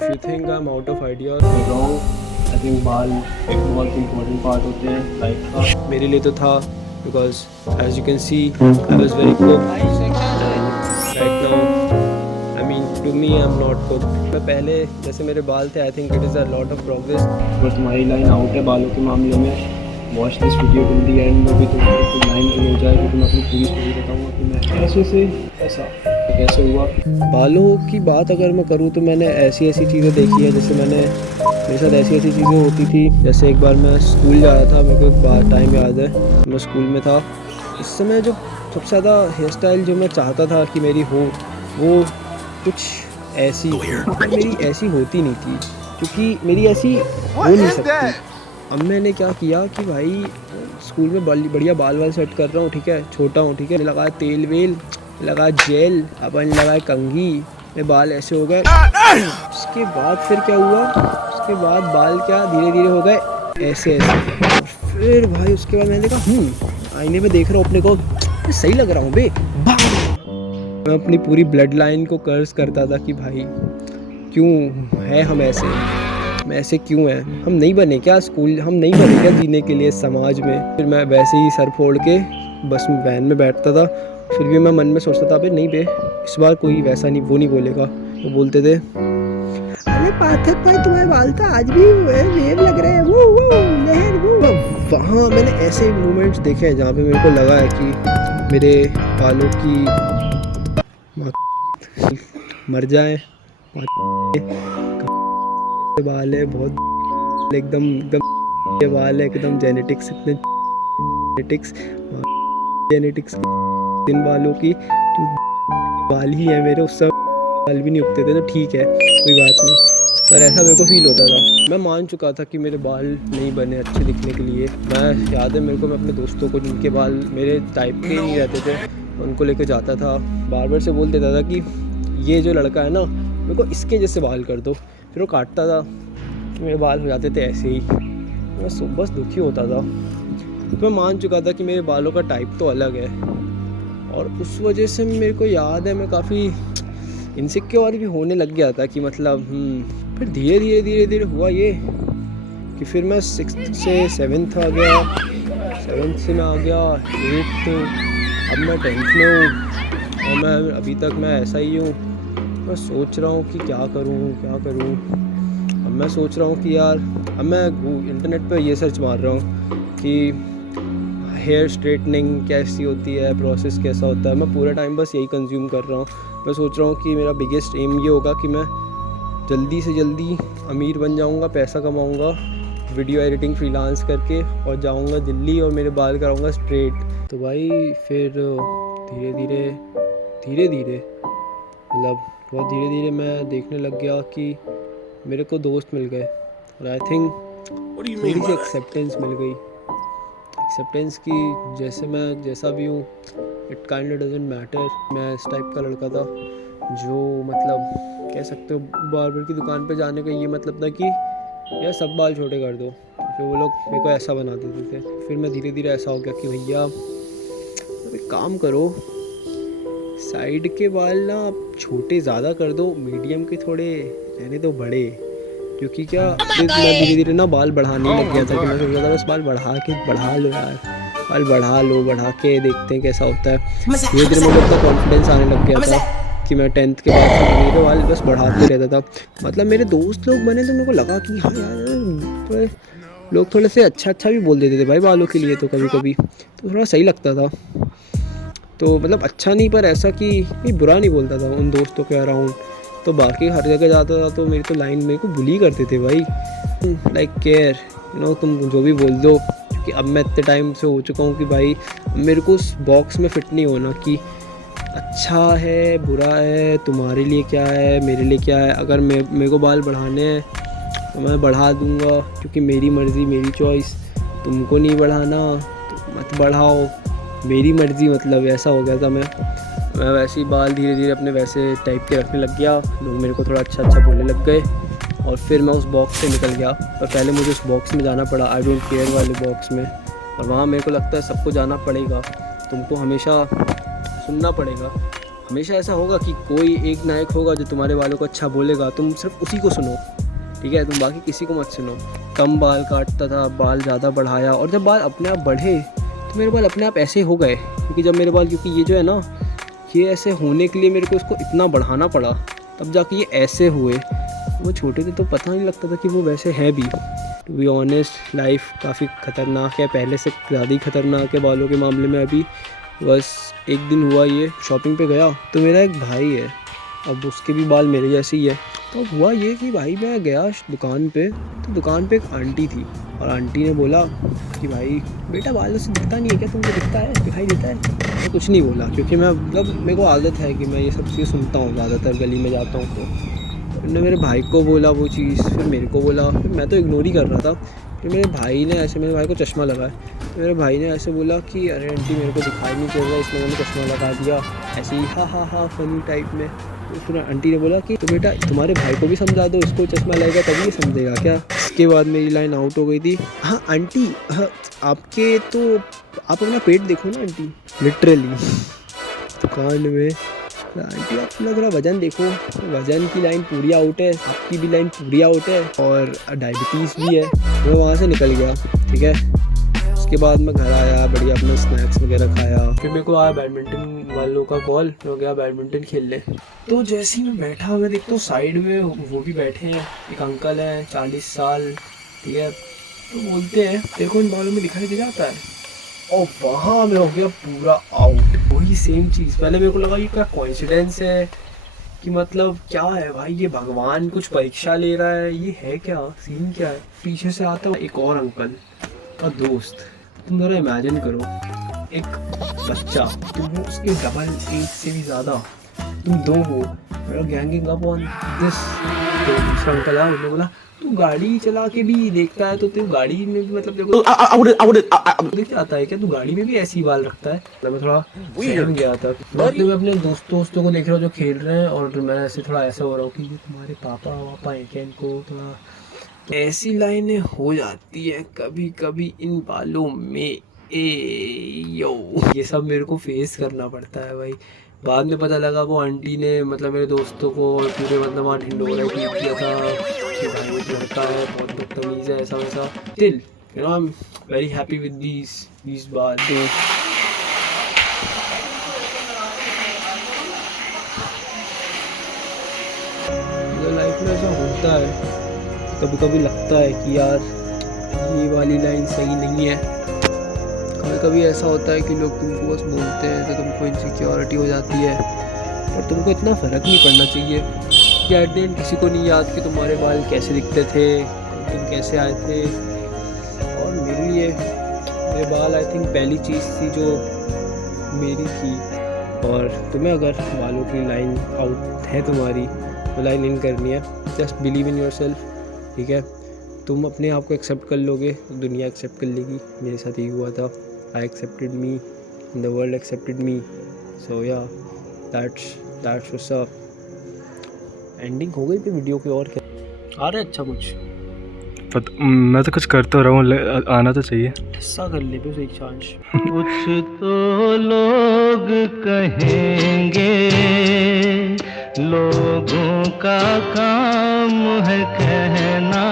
If you think I am out of ideas wrong. I think बाल एक बहुत important part होते हैं लाइफ का। मेरे लिए तो था, because as you can see I was very cook right now. I mean to me I am not cook. मैं पहले जैसे मेरे बाल थे, I think it is a lot of progress. अगर तुम्हारी लाइन आउट है बालों के मामले में, watch this video till the end में भी तुम्हारी कोई लाइन हो जाए तो मैं अपनी पूरी स्टोरी बताऊँगा कि मैं ऐसे से ऐसा कैसे हुआ। बालों की बात अगर मैं करूँ तो मैंने ऐसी ऐसी चीज़ें देखी है, जैसे मेरे साथ ऐसी ऐसी चीज़ें होती थी। जैसे एक बार मैं स्कूल जा रहा था, मेरे को एक बार टाइम याद है, मैं स्कूल में था। इस समय जो सबसे ज़्यादा हेयर स्टाइल जो मैं चाहता था कि मेरी हो, वो कुछ ऐसी मेरी ऐसी होती नहीं थी, क्योंकि मेरी ऐसी हो नहीं सकती। अब मैंने क्या किया कि भाई स्कूल में बढ़िया बाल वाल सेट कर रहा हूँ, ठीक है, छोटा हूँ, ठीक है, लगाया तेल वेल, लगाया जेल, अपन लगाया कंघी, मेरे बाल ऐसे हो गए। उसके बाद फिर क्या हुआ, उसके बाद बाल क्या धीरे धीरे हो गए ऐसे ऐसे। फिर भाई उसके बाद मैंने कहा आईने में देख रहा हूँ अपने को, मैं सही लग रहा हूँ बे। मैं अपनी पूरी ब्लड लाइन को कर्ज करता था कि भाई क्यों है हम ऐसे, हम ऐसे क्यों हैं, हम नहीं बने क्या स्कूल, हम नहीं बने क्या जीने के लिए समाज में। फिर मैं वैसे ही सर फोड़ के बस में वैन में बैठता था। फिर भी मैं मन में सोचता था अबे नहीं बे, इस बार कोई वैसा नहीं, वो नहीं बोलेगा। वो बोलते थे अरे पाठक भाई तुम्हारे बाल तो आज भी वेव लग रहे हैं, वो लहर वो। वहाँ मैंने ऐसे मोमेंट्स देखे हैं जहाँ पे मेरे को लगा है कि मेरे बालों की मर जाए। बाल है बहुत एकदम एकदम, ये बाल है एकदम जेनेटिक्स, इतने जेनेटिक्स इन बालों की जो बाल ही है मेरे, उस सब बाल भी नहीं उगते थे, तो ठीक है कोई बात नहीं, पर ऐसा मेरे को फील होता था। मैं मान चुका था कि मेरे बाल नहीं बने अच्छे दिखने के लिए। मैं याद है मेरे को, मैं अपने दोस्तों को जिनके बाल मेरे टाइप के ही नहीं रहते थे, उनको लेकर जाता था, बार बार से बोल देता था कि ये जो लड़का है ना, मेरे को इसके जैसे बाल कर दो। फिर वो काटता था, मेरे बाल हो जाते थे ऐसे ही। मैं बस दुखी होता था। तो मैं मान चुका था कि मेरे बालों का टाइप तो अलग है, और उस वजह से मेरे को याद है मैं काफ़ी इनसिक्योर भी होने लग गया था कि मतलब फिर धीरे धीरे हुआ ये कि फिर मैं 6th से 7th आ गया, 7th से मैं आ गया 8th, अब मैं 10th में हूँ और मैं अभी तक मैं ऐसा ही हूँ। मैं सोच रहा हूँ कि क्या करूँ। अब मैं सोच रहा हूँ कि यार, अब मैं इंटरनेट पे ये सर्च मार रहा हूँ कि हेयर स्ट्रेटनिंग कैसी होती है, प्रोसेस कैसा होता है। मैं पूरा टाइम बस यही कंज्यूम कर रहा हूँ। मैं सोच रहा हूँ कि मेरा बिगेस्ट एम ये होगा कि मैं जल्दी से जल्दी अमीर बन जाऊँगा, पैसा कमाऊँगा वीडियो एडिटिंग फ्रीलांस करके, और जाऊँगा दिल्ली और मेरे बाल कराऊँगा स्ट्रेट। तो भाई फिर धीरे धीरे मतलब बहुत धीरे धीरे मैं देखने लग गया कि मेरे को दोस्त मिल गए, और आई थिंक मेरी से एक्सेप्टेंस मिल गई। एक्सेप्टेंस की जैसे मैं जैसा भी हूँ, इट काइंड डजंट मैटर। मैं इस टाइप का लड़का था जो मतलब कह सकते हो बार्बर की दुकान पे जाने का ये मतलब था कि यार सब बाल छोटे कर दो। फिर वो लोग मेरे को ऐसा बना देते थे। फिर मैं धीरे धीरे ऐसा हो गया कि भैया एक काम करो, साइड के बाल ना आप छोटे ज़्यादा कर दो, मीडियम के थोड़े रहने दो बड़े। क्योंकि क्या मैं धीरे धीरे ना बाल बढ़ाने लग गया था कि मैं सोच रहा था बस बाल बढ़ा लो यार, बाल बढ़ा के देखते हैं कैसा होता है। धीरे धीरे मुझे अपना कॉन्फिडेंस आने लग गया था कि मैं 10th के बाद से मेरे बाल बस बढ़ाते रहता था। मतलब मेरे दोस्त लोग बने तो मेरे को लगा कि हाँ यार, लोग थोड़े से अच्छा भी बोल देते थे भाई बालों के लिए, तो कभी कभी तो थोड़ा सही लगता था। तो मतलब अच्छा नहीं, पर ऐसा कि कोई बुरा नहीं बोलता था उन दोस्तों के अराउंड। तो बाकी हर जगह जाता था तो मेरी तो लाइन मेरे को बुली करते थे भाई, लाइक केयर तुम जो भी बोल दो। क्योंकि अब मैं इतने टाइम से हो चुका हूँ कि भाई मेरे को उस बॉक्स में फिट नहीं होना कि अच्छा है बुरा है, तुम्हारे लिए क्या है मेरे लिए क्या है। अगर मेरे को बाल बढ़ाने हैं तो मैं बढ़ा दूँगा, क्योंकि मेरी मर्ज़ी मेरी चॉइस। तुमको नहीं बढ़ाना तो मत बढ़ाओ, मेरी मर्ज़ी। मतलब ऐसा हो गया था मैं वैसे ही बाल धीरे धीरे अपने वैसे टाइप के रखने लग गया। लोग मेरे को थोड़ा अच्छा बोलने लग गए, और फिर मैं उस बॉक्स से निकल गया। पर पहले मुझे उस बॉक्स में जाना पड़ा, आई डोंट केयर वाले बॉक्स में। और वहाँ मेरे को लगता है सबको जाना पड़ेगा, तुमको हमेशा सुनना पड़ेगा हमेशा ऐसा होगा कि कोई एक नायक होगा जो तुम्हारे बालों को अच्छा बोलेगा, तुम सिर्फ उसी को सुनो, ठीक है, तुम बाकी किसी को मत सुनो। कम बाल काटता था, बाल ज़्यादा बढ़ाया, और जब बाल अपने आप बढ़े तो मेरे बाल अपने आप ऐसे हो गए। क्योंकि जब मेरे बाल, क्योंकि ये जो है ना, ये ऐसे होने के लिए मेरे को इसको इतना बढ़ाना पड़ा, तब जाके ये ऐसे हुए। वो छोटे थे तो पता नहीं लगता था कि वो वैसे हैं भी। टू बी ऑनेस्ट, लाइफ काफ़ी ख़तरनाक है, पहले से ज़्यादा ही ख़तरनाक है बालों के मामले में अभी। बस एक दिन हुआ, ये शॉपिंग पे गया तो मेरा एक भाई है, अब उसके भी बाल मेरे जैसे ही है। तो हुआ ये कि भाई मैं गया दुकान पे, तो दुकान पे एक आंटी थी, और आंटी ने बोला कि भाई बेटा बालों से दिखता नहीं है क्या, तुमको दिखता है, दिखाई देता है? मैं कुछ नहीं बोला, क्योंकि मैं मतलब मेरे को आदत है कि मैं ये सब चीज़ सुनता हूँ, ज़्यादातर गली में जाता हूँ तो। उन्होंने मेरे भाई को बोला वो चीज़, फिर मेरे को बोला, फिर मैं तो इग्नोर ही कर रहा था। फिर मेरे भाई ने ऐसे, मेरे भाई को चश्मा लगा है, तो मेरे भाई ने ऐसे बोला कि अरे आंटी मेरे को दिखाई नहीं चल रहा, इसलिए मैंने चश्मा लगा दिया, ऐसे ही हा फनी टाइप में। तो फिर आंटी ने बोला कि तो बेटा तुम्हारे भाई को भी समझा दो, इसको चश्मा लगेगा तभी ये समझेगा क्या। इसके बाद मेरी लाइन आउट हो गई थी। हाँ आंटी, हाँ आपके तो आप अपना पेट देखो ना आंटी, लिटरली दुकान में। आंटी आप अपना थोड़ा वज़न देखो, वज़न की लाइन पूरी आउट है, आपकी भी लाइन पूरी आउट है, और डायबिटीज़ भी है। मैं वहाँ से निकल गया, ठीक है। उसके बाद मैं घर आया, बढ़िया अपने स्नैक्स वगैरह खाया, फिर मेरे को आया बैडमिंटन वालों का कॉल, मैं गया बैडमिंटन खेलने। तो जैसे ही मैं बैठा, मैं देखता हूँ साइड में वो भी बैठे हैं, एक अंकल हैं 40 साल, ठीक है। तो बोलते हैं तेरे को इन बालों में दिखाई दे जाता है, और वहाँ मैं हो गया पूरा आउट। वही सेम चीज़, पहले मेरे को लगा ये क्या कोइंसिडेंस है, कि मतलब क्या है भाई, ये भगवान कुछ परीक्षा ले रहा है, ये है क्या सीन, क्या है। पीछे से आता एक और अंकल का दोस्त, तुम जरा इमेजिन करो, एक बच्चा, तुम उसके डबल एज से भी ज़्यादा, तुम दो हो, गैंगिंग अप ऑन दिस। तो दूसरा अंकल आया, उन्होंने बोला तू गाड़ी चला के भी देखता है, तो तू गाड़ी में भी मतलब देखो देख आता है क्या, तू गाड़ी में भी ऐसी बाल रखता है। मैं थोड़ा सहम गया था, मैं अपने दोस्तों को देख रहा हूँ जो खेल रहे हैं, और मैं ऐसे थोड़ा ऐसा हो रहा हूँ कि ये तुम्हारे पापा वापा हैं क्या, इनको थोड़ा ऐसी लाइनें हो जाती है कभी कभी इन बालों में। यो ये सब मेरे को फेस करना पड़ता है भाई। बाद में पता लगा वो आंटी ने मतलब मेरे दोस्तों को पूरे मतलब वहाँ ढिंडोरा पीट किया था कि भाई एक लड़का है बहुत बदतमीज़ है, ऐसा वैसा। Still you know I am very happy with these बात। लाइफ में ऐसा होता है, कभी कभी लगता है कि यार ये वाली लाइन सही नहीं है। कभी कभी ऐसा होता है कि लोग तुमको बस बोलते हैं तो तुमको इनसिक्योरिटी हो जाती है, और तुमको इतना फ़र्क नहीं पड़ना चाहिए कि एट द एंड किसी को नहीं याद कि तुम्हारे बाल कैसे दिखते थे, तुम कैसे आए थे। और मेरे लिए मेरे बाल आई थिंक पहली चीज़ थी जो मेरी थी। और तुम्हें अगर बालों की लाइन आउट है तुम्हारी तो लाइन इन करनी है, just believe in your self, ठीक है। तुम अपने आप को एक्सेप्ट कर लोगे तो दुनिया एक्सेप्ट कर लेगी। मेरे साथ यही हुआ था, I accepted me, the world accepted me. So yeah that's what's up. Ending हो गई थी वीडियो की, और क्या आ रहा है अच्छा कुछ मैं तो कुछ करता रहा हूँ, आना तो चाहिए। हिस्सा कर ले बस एक चांस। कुछ तो लोग कहेंगे, लोगों का काम है कहना।